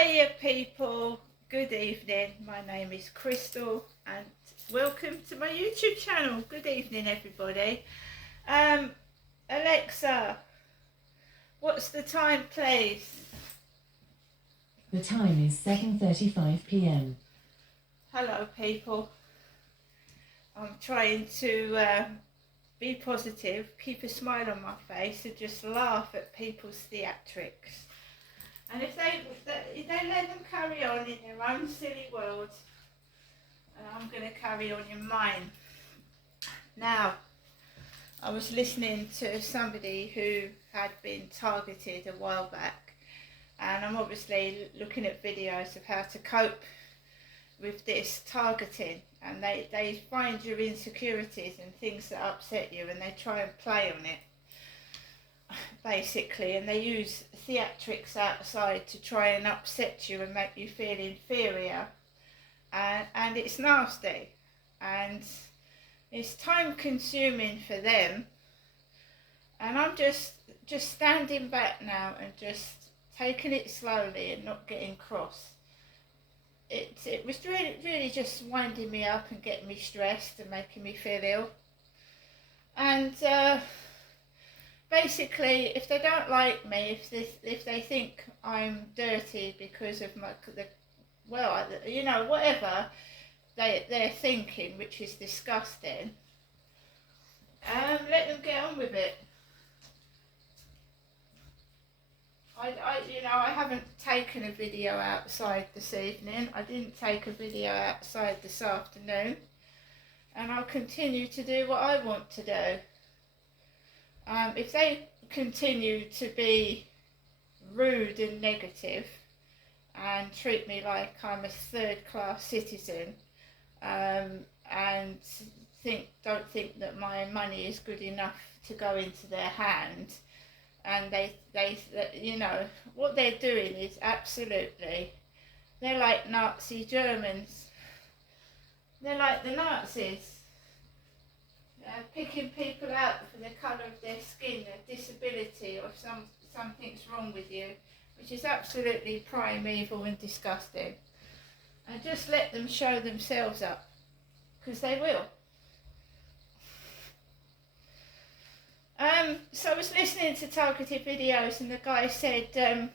Hiya people, good evening. My name is Crystal and welcome to my YouTube channel. Good evening everybody. Alexa, what's the time please? The time is 7:35 p.m. Hello people. I'm trying to be positive, keep a smile on my face and just laugh at people's theatrics. And if they let them carry on in their own silly world, and I'm going to carry on in mine. Now, I was listening to somebody who had been targeted a while back, and I'm obviously looking at videos of how to cope with this targeting, and they find your insecurities and things that upset you and they try and play on it. Basically, and they use theatrics outside to try and upset you and make you feel inferior, and it's nasty and it's time consuming for them, and I'm just standing back now and just taking it slowly and not getting cross. It was really just winding me up and getting me stressed and making me feel ill, and basically, if they don't like me, if they think I'm dirty because of whatever they're thinking, which is disgusting, let them get on with it. I haven't taken a video outside this evening. I didn't take a video outside this afternoon, and I'll continue to do what I want to do. If they continue to be rude and negative and treat me like I'm a third-class citizen, and don't think that my money is good enough to go into their hand, and they what they're doing is absolutely, they're like Nazi Germans. They're like the Nazis. Picking people out for the colour of their skin, their disability, or if something's wrong with you, which is absolutely primeval and disgusting. And just let them show themselves up, because they will. So I was listening to targeted videos, and the guy said,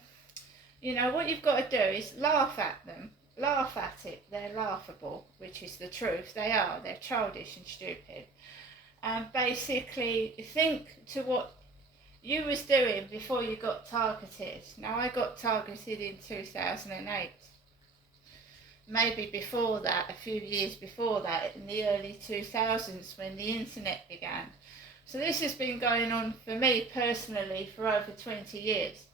what you've got to do is laugh at them. Laugh at it. They're laughable, which is the truth. They are. They're childish and stupid. And basically think to what you was doing before you got targeted. Now, I got targeted in 2008. Maybe before that, a few years before that, in the early 2000s when the internet began. So this has been going on for me personally for over 20 years.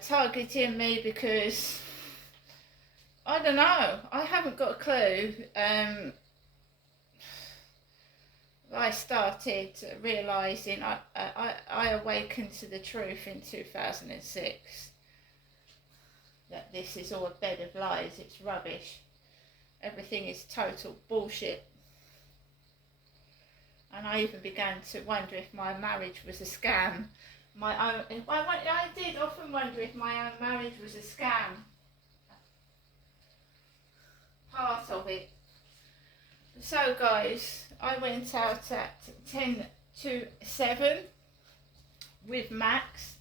Targeting me because, I don't know, I haven't got a clue. I started realising, I awakened to the truth in 2006, that this is all a bed of lies, it's rubbish, everything is total bullshit. And I even began to wonder if my marriage was a scam. I did often wonder if my own marriage was a scam. Part of it. So guys, I went out at 10 to 7 with Max,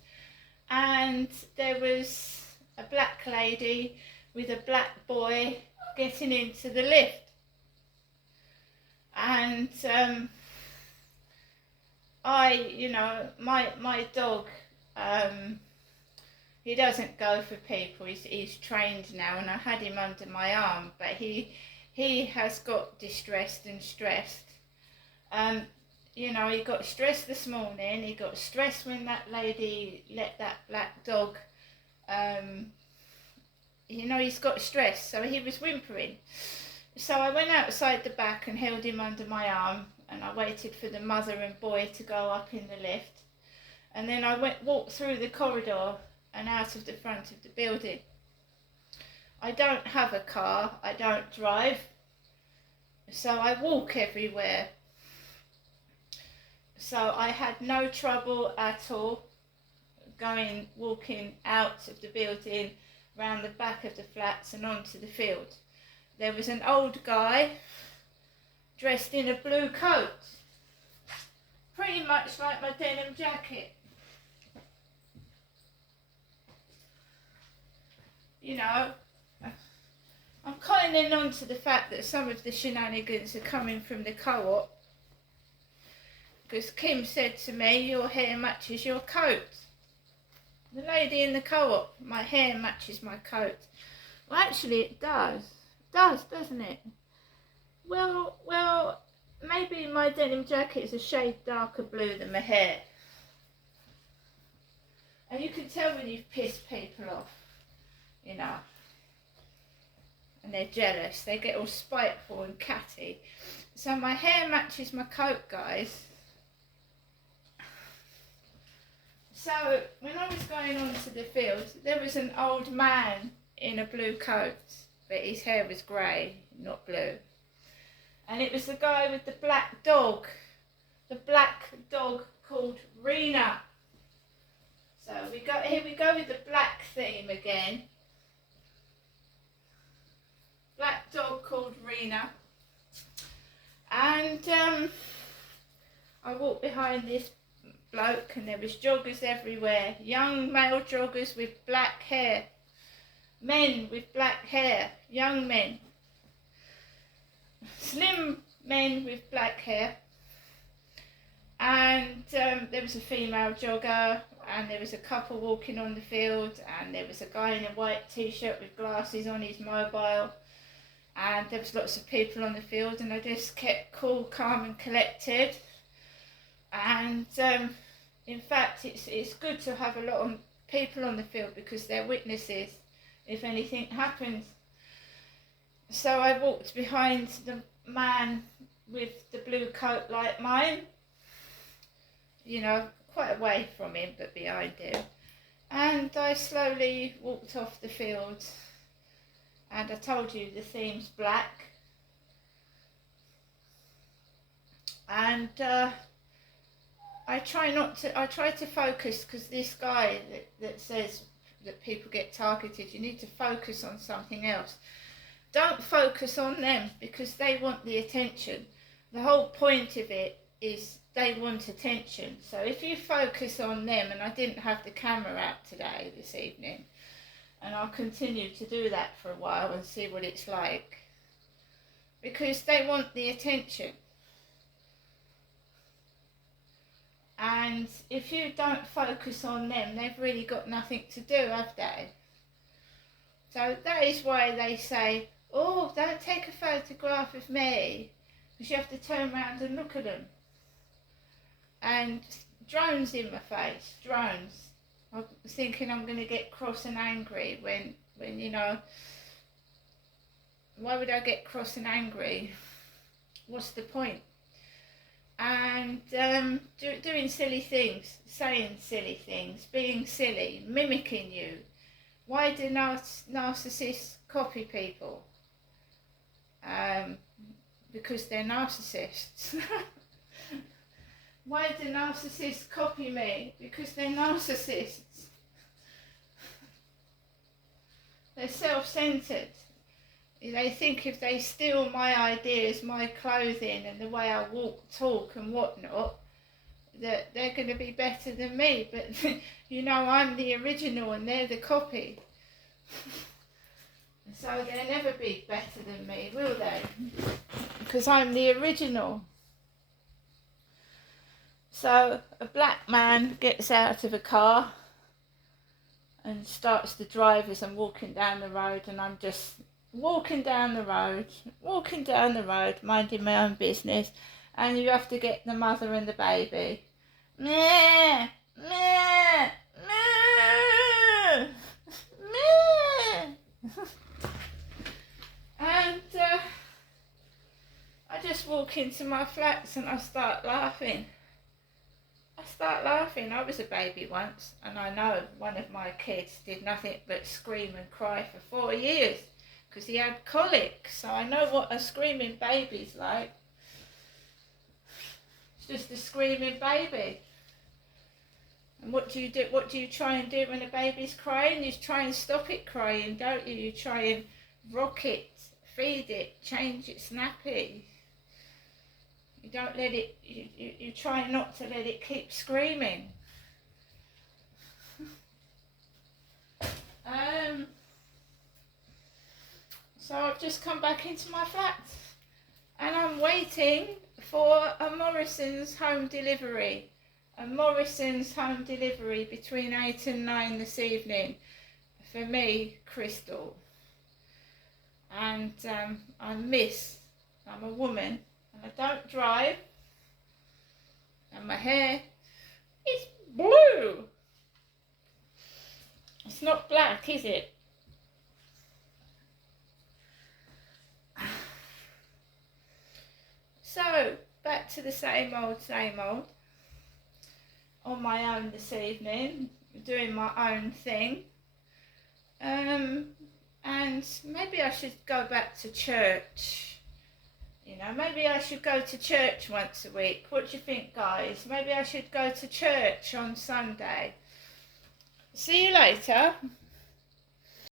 and there was a black lady with a black boy getting into the lift, and my dog, he doesn't go for people, he's trained now, and I had him under my arm, but he has got distressed and stressed. He got stressed this morning, he got stressed when that lady let that black dog, he's got stressed, so he was whimpering. So I went outside the back and held him under my arm, and I waited for the mother and boy to go up in the lift, and then I walked through the corridor and out of the front of the building. I don't have a car, I don't drive, so I walk everywhere. So I had no trouble at all walking out of the building, round the back of the flats and onto the field. There was an old guy dressed in a blue coat, pretty much like my denim jacket. You know, I'm cottoning on to the fact that some of the shenanigans are coming from the co-op, because Kim said to me, your hair matches your coat. The lady in the co-op, my hair matches my coat. Well, actually it does. It does, doesn't it? Well, maybe my denim jacket is a shade darker blue than my hair. And you can tell when you've pissed people off, you know. And they're jealous. They get all spiteful and catty. So my hair matches my coat, guys. So when I was going onto the field, there was an old man in a blue coat, but his hair was grey, not blue. And it was the guy with the black dog called Rena. So here we go with the black theme again. Black dog called Rena. And I walked behind this bloke and there was joggers everywhere. Young male joggers with black hair. Men with black hair. Young men. Slim men with black hair. And there was a female jogger, and there was a couple walking on the field, and there was a guy in a white t-shirt with glasses on his mobile, and there was lots of people on the field, and I just kept cool, calm and collected. And in fact it's good to have a lot of people on the field because they're witnesses if anything happens. So I walked behind the man with the blue coat like mine, you know, quite away from him but behind him, and I slowly walked off the field. And I told you the theme's black, and I try to focus, because this guy that says that people get targeted, you need to focus on something else. Don't focus on them because they want the attention. The whole point of it is they want attention. So if you focus on them, and I didn't have the camera out today, this evening, and I'll continue to do that for a while and see what it's like, because they want the attention. And if you don't focus on them, they've really got nothing to do, have they? So that is why they say, oh, don't take a photograph of me, because you have to turn around and look at them. And drones in my face, drones. I was thinking I'm going to get cross and angry when you know, why would I get cross and angry? What's the point? And doing silly things, saying silly things, being silly, mimicking you. Why do narcissists copy people? Because they're narcissists. Why do narcissists copy me? Because they're narcissists. They're self-centered. They think if they steal my ideas, my clothing and the way I walk, talk and whatnot, that they're going to be better than me. But, you know, I'm the original and they're the copy. So they'll never be better than me, will they? Because I'm the original. So a black man gets out of a car and starts to drive as I'm walking down the road, and I'm just walking down the road, minding my own business, and you have to get the mother and the baby. Meh, meh, meh, meh. And I just walk into my flats and I start laughing. I was a baby once, and I know one of my kids did nothing but scream and cry for 4 years because he had colic, so I know what a screaming baby's like. It's just a screaming baby. And what do you do? What do you try and do when a baby's crying? You try and stop it crying, don't you? You try and rock it, feed it, change its nappy. You don't let it, you try not to let it keep screaming. So I've just come back into my flat and I'm waiting for a Morrison's home delivery. A Morrison's home delivery between 8 and 9 this evening for me, Crystal. And I'm a woman and I don't drive and my hair is blue. It's not black, is it? So, back to the same old, on my own this evening, doing my own thing. And maybe I should go back to church. You know, maybe I should go to church once a week. What do you think, guys? Maybe I should go to church on Sunday. See you later.